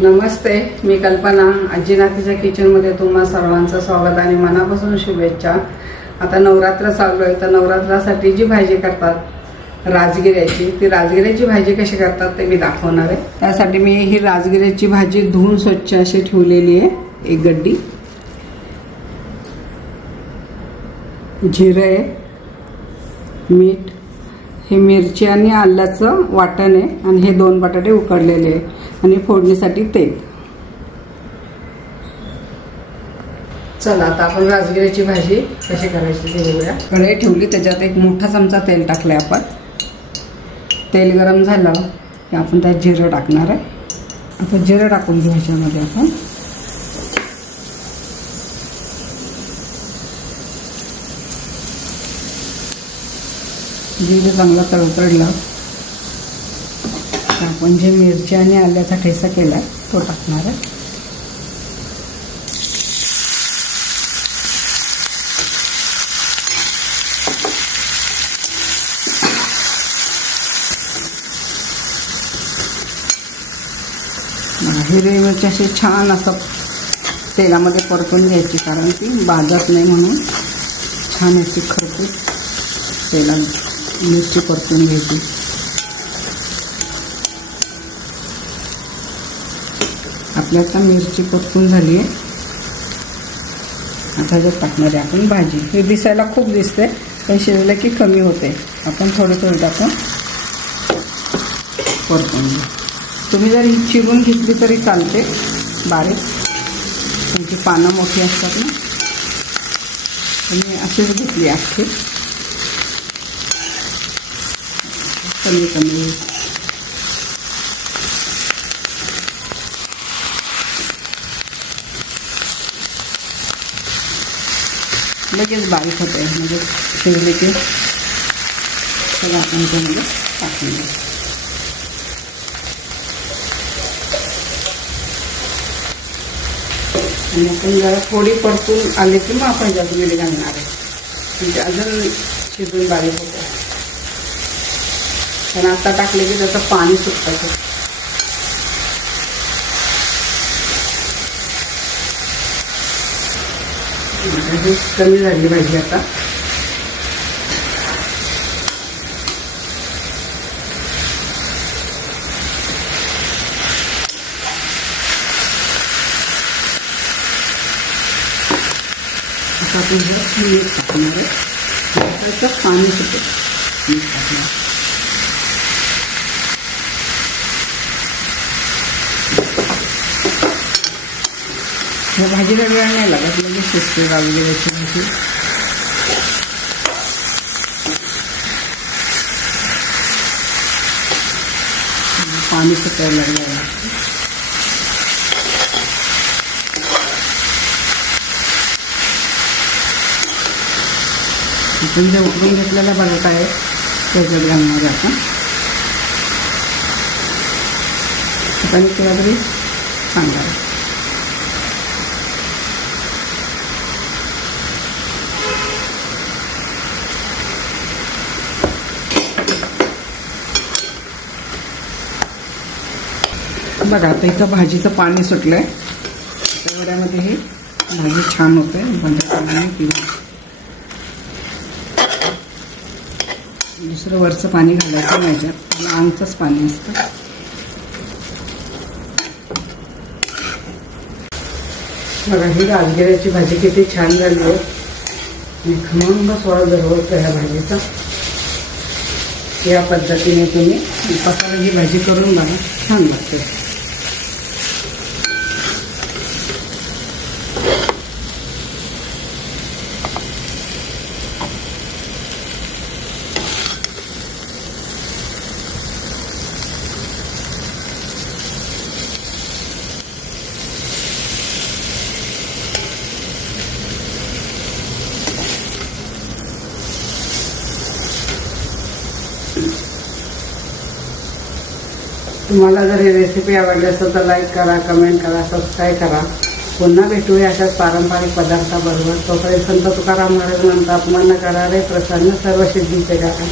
नमस्ते, मी कल्पना. आजी नातीच्या किचनमध्ये तुम्हा सर्वांचं स्वागत आणि मनापासून शुभेच्छा. आता नवरात्र चालू आहे, तर नवरात्रासाठी जी भाजी करतात राजगिऱ्याची, ती राजगिऱ्याची भाजी कशी करतात ते मी दाखवणार आहे. त्यासाठी मी ही राजगिऱ्याची भाजी धुवून स्वच्छ अशी ठेवलेली आहे. एक गड्डी जिरे, मीठ, हे मिरची आणि आल्याचं वाटण आहे आणि हे 2 बटाटे उकडलेले आहे आणि फोडणीसाठी तेल. चला आता आपण राजगिऱ्याची भाजी कशी करायची ते बघूया. कढई ठेवली, त्याच्यात एक मोठा चमचा तेल टाकले आपण. तेल गरम झालं की आपण त्यात जिरं टाकणार आहे. आता जिरं टाकून घेऊ ह्याच्यामध्ये आपण. जिरं चांगलं तडतडलं आपण जे मिरची आणि आल्याचा ठेचा केला तो टाकणार आहे. हिरवी मिरची अशी छान असं तेलामध्ये परतून घ्यायची, कारण ती भाजत नाही म्हणून छान अशी खरपूस तेलात मिरची परतून घ्यायची. आपली आता मिरची परतून झाली आहे. आता ह्याच्यात टाकणार आहे आपण भाजी. हे दिसायला खूप दिसते पण शिजलं की कमी होते. आपण थोडं टाकून परतून घेऊ. तुम्ही जर ही चिरून घेतली तरी चालते बारीक, त्यांची पानं मोठी असतात ना. मी अशीच घेतली अख्खी, कमी लगेच बारीक होते. म्हणजे शिजले की सगळं आपण त्यामध्ये टाकून घेऊ. आणि आपण जरा थोडी परतून आले की मग आपण जास्त मीठ घालणार आहे, म्हणजे अजून शिजून बारीक होते. पण आता टाकले की त्याचं पाणी सुटतं. कमी झाली भाजी आता. आता आपण मीठ टाकणार आहे. त्याचं पाणी सुटेल मीठ टाकणार. ह्या भाजीला वेळ नाही लागत, लगेच शिजते राजगिऱ्याची भाजी. पाणी सुटायला लागलं. आपण जे उकडून घेतलेला बटाटा आहे त्याच्यात घालणार आपण. आणि केला तरी चांगला आहे. बघा आता इथं भाजीचं पाणी सुटलंय. त्या वेळामध्ये ही भाजी छान होते. दुसरं वरचं पाणी घालायचं नाही, त्यात अंगचंच पाणी असतं. बघा ही राजगिऱ्याची भाजी किती छान झाली आहे. खमंग स्वाद दरवळतो ह्या भाजीचा. या पद्धतीने तुम्ही उपासाला ही भाजी करून बघा, छान लागते. तुम्हाला जर ही रेसिपी आवडली असेल तर लाईक करा, कमेंट करा, सबस्क्राईब करा. पुन्हा भेटूया अशाच पारंपरिक पदार्थाबरोबर. तोपर्यंत संत तुकाराम महाराज म्हणतात, मन करा रे प्रसन्न सर्व सिद्धीचे करा.